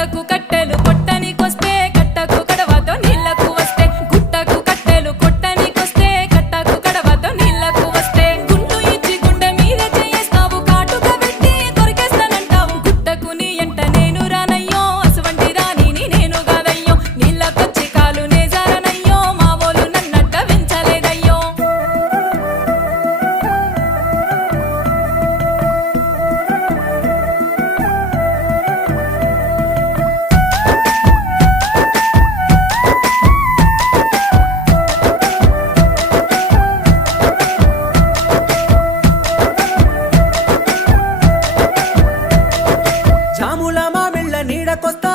గుట్టకు కట్టెలు కొట్టనికొస్తే కట్టకు కడవతో నీళ్లకు వస్తే గుట్టకు కట్టెలు కొట్టనికొస్తే కట్టకు కడవతో నీళ్లకు వస్తే గుండు ఇచ్చి గుండె మీద చేస్తావు కాటుక పెట్టి కొరికేస్తానంటావు గుట్టకు నీ ఎంట నేను రానయ్యో అసువంటి దానిని నేను కాదయ్యో నీళ్ళకొచ్చి కాలు నేజారనయ్యో మా వోలు నన్నట్ట వెంచలేదయ్యో జాముల మామిళ్ళ నీడకొస్తా